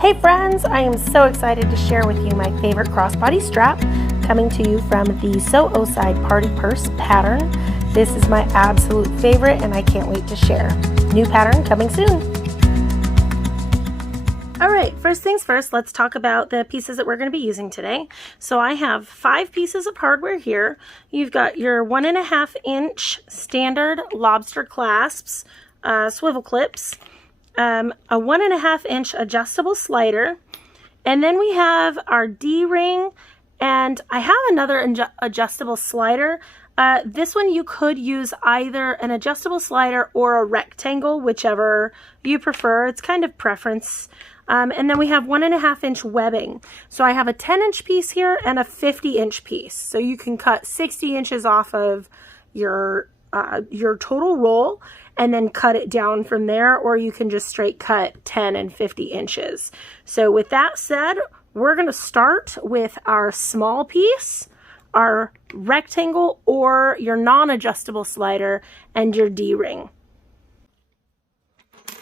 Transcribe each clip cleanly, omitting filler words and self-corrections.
Hey friends, I am so excited to share with you my favorite crossbody strap coming to you from the Sew Side Party Purse pattern. This is my absolute favorite and I can't wait to share. New pattern coming soon. Alright, first things first, let's talk about the pieces that we're going to be using today. So I have 5 pieces of hardware here. You've got your 1.5 inch standard lobster clasps, swivel clips, a 1.5 inch adjustable slider, and then we have our D-ring, and I have another adjustable slider. This one you could use either an adjustable slider or a rectangle, whichever you prefer. It's kind of preference. And then we have 1.5 inch webbing. So I have a 10 inch piece here and a 50 inch piece. So you can cut 60 inches off of your total roll and then cut it down from there, or you can just straight cut 10 and 50 inches. So with that said, we're going to start with our small piece, our rectangle or your non-adjustable slider, and your D-ring.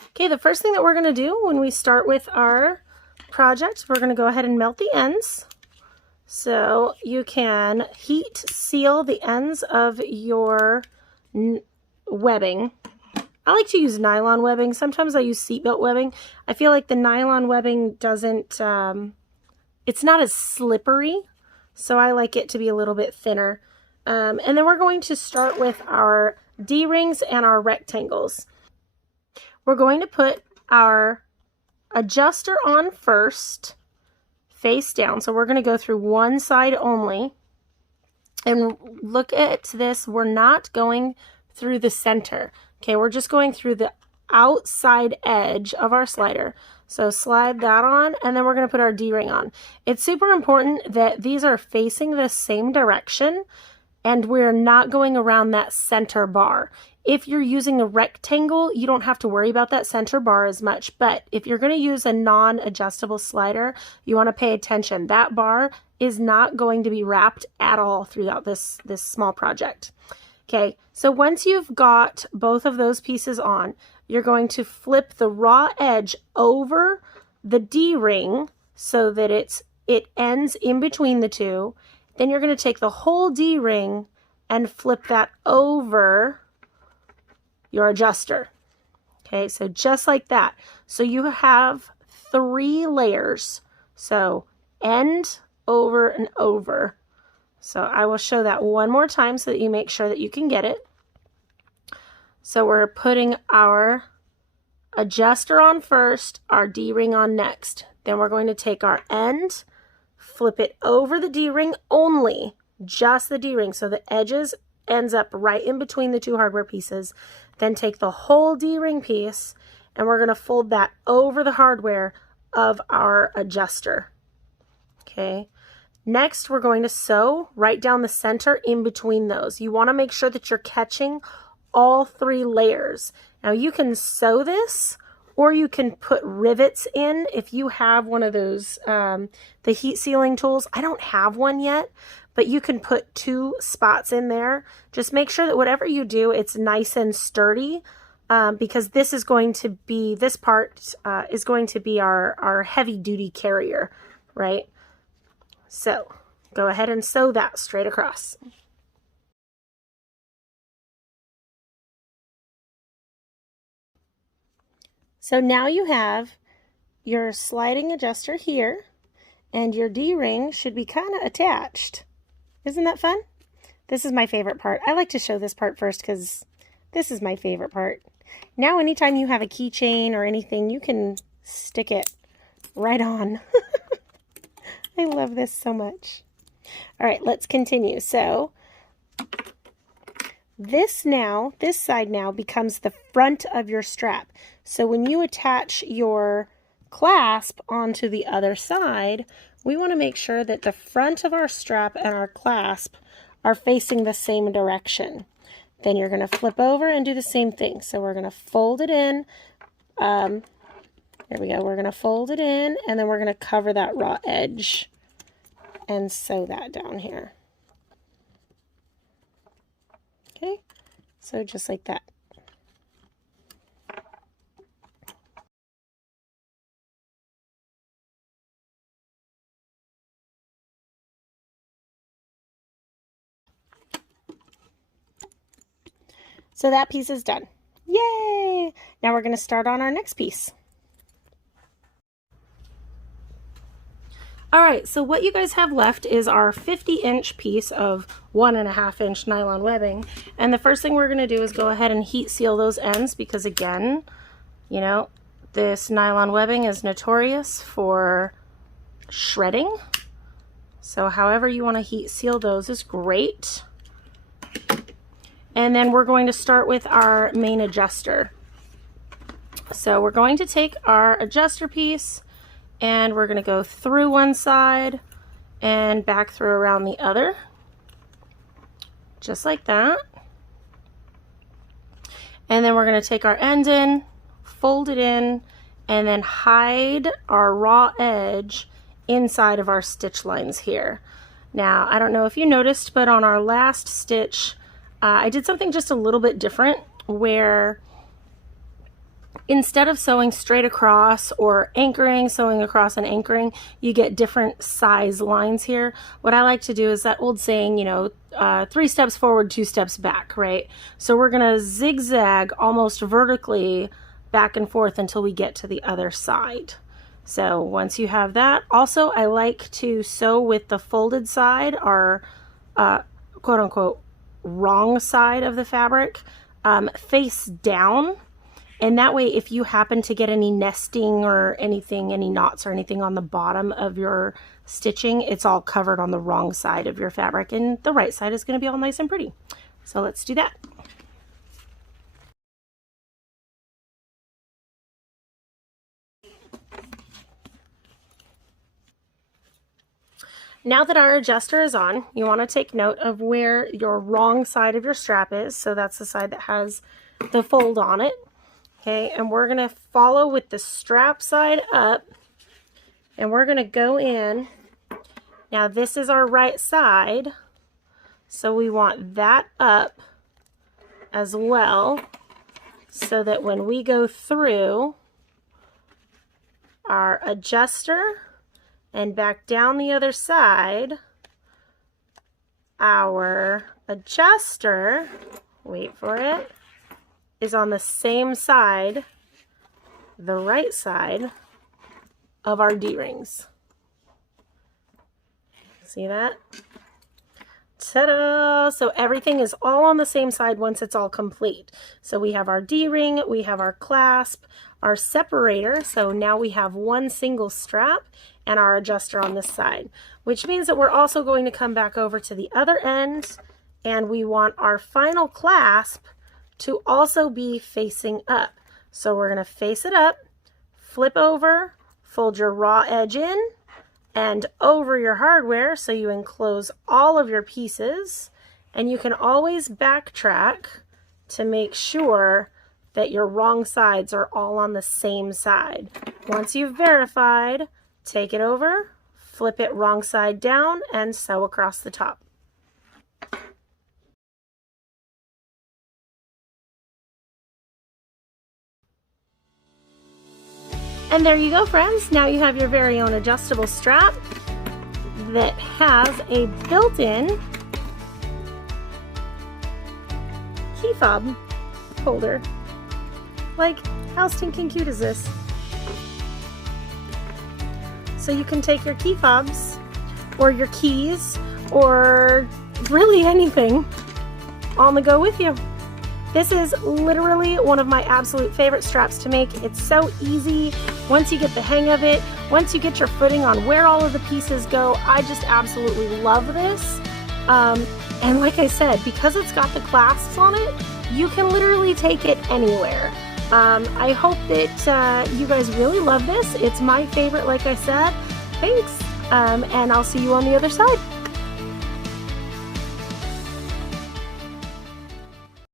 Okay, the first thing that we're going to do when we start with our project, we're going to go ahead and melt the ends. So you can heat seal the ends of your webbing. I like to use nylon webbing. Sometimes I use seatbelt webbing. I feel like the nylon webbing doesn't, it's not as slippery, so I like it to be a little bit thinner. And then we're going to start with our D-rings and our rectangles. We're going to put our adjuster on first, face down. So we're going to go through one side only. And look at this, we're not going through the center. Okay, we're just going through the outside edge of our slider. So slide that on, and then we're going to put our D-ring on. It's super important that these are facing the same direction and we're not going around that center bar. If you're using a rectangle, you don't have to worry about that center bar as much, but if you're going to use a non-adjustable slider, you want to pay attention. That bar is not going to be wrapped at all throughout this small project. Okay, so once you've got both of those pieces on, you're going to flip the raw edge over the D-ring so that it ends in between the two. Then you're going to take the whole D-ring and flip that over your adjuster. Okay, so just like that. So you have 3 layers. So end, over, and over. So I will show that one more time so that you make sure that you can get it. So we're putting our adjuster on first, our D-ring on next. Then we're going to take our end, flip it over the D-ring only, just the D-ring, so the edges ends up right in between the 2 hardware pieces. Then take the whole D-ring piece and we're going to fold that over the hardware of our adjuster. Okay. Next, we're going to sew right down the center in between those. You want to make sure that you're catching all 3 layers. Now you can sew this, or you can put rivets in if you have one of those, the heat sealing tools. I don't have one yet, but you can put 2 spots in there. Just make sure that whatever you do, it's nice and sturdy, because this is going to be, this part is going to be our heavy duty carrier, right? So go ahead and sew that straight across. So now you have your sliding adjuster here, and your D-ring should be kind of attached. Isn't that fun? This is my favorite part. I like to show this part first because this is my favorite part. Now anytime you have a keychain or anything, you can stick it right on. I love this so much. All right, let's continue. So this side now becomes the front of your strap. So when you attach your clasp onto the other side, we want to make sure that the front of our strap and our clasp are facing the same direction. Then you're going to flip over and do the same thing. So we're going to fold it in. There we go. We're going to fold it in, and then we're going to cover that raw edge and sew that down here. Okay, so just like that. So that piece is done. Yay! Now we're going to start on our next piece. All right, so what you guys have left is our 50-inch piece of 1.5-inch nylon webbing. And the first thing we're going to do is go ahead and heat seal those ends because, again, you know, this nylon webbing is notorious for shredding. So however you want to heat seal those is great. And then we're going to start with our main adjuster. So we're going to take our adjuster piece and we're going to go through one side and back through around the other, just like that. And then we're going to take our end in, fold it in, and then hide our raw edge inside of our stitch lines here. Now, I don't know if you noticed, but on our last stitch, I did something just a little bit different where instead of sewing straight across or anchoring, sewing across and anchoring, you get different size lines here. What I like to do is that old saying, you know, 3 steps forward, 2 steps back, right? So we're gonna zigzag almost vertically back and forth until we get to the other side. So once you have that, also I like to sew with the folded side, our quote unquote wrong side of the fabric, face down. And that way, if you happen to get any nesting or anything, any knots or anything on the bottom of your stitching, it's all covered on the wrong side of your fabric, and the right side is going to be all nice and pretty. So let's do that. Now that our adjuster is on, you want to take note of where your wrong side of your strap is. So that's the side that has the fold on it. Okay, and we're going to follow with the strap side up, and we're going to go in. Now this is our right side, so we want that up as well, so that when we go through our adjuster and back down the other side, our adjuster, wait for it, is on the same side, the right side of our D-rings. See that? Ta-da! So everything is all on the same side once it's all complete. So we have our D-ring, we have our clasp, our separator, so now we have one single strap, and our adjuster on this side, which means that we're also going to come back over to the other end, and we want our final clasp to also be facing up. So we're going to face it up, flip over, fold your raw edge in and over your hardware so you enclose all of your pieces, and you can always backtrack to make sure that your wrong sides are all on the same side. Once you've verified, take it over, flip it wrong side down, and sew across the top. And there you go, friends. Now you have your very own adjustable strap that has a built-in key fob holder. Like, how stinking cute is this? So you can take your key fobs or your keys or really anything on the go with you. This is literally one of my absolute favorite straps to make. It's so easy once you get the hang of it, once you get your footing on where all of the pieces go. I just absolutely love this. And like I said, because it's got the clasps on it, you can literally take it anywhere. I hope that you guys really love this. It's my favorite, like I said. Thanks, and I'll see you on the other side.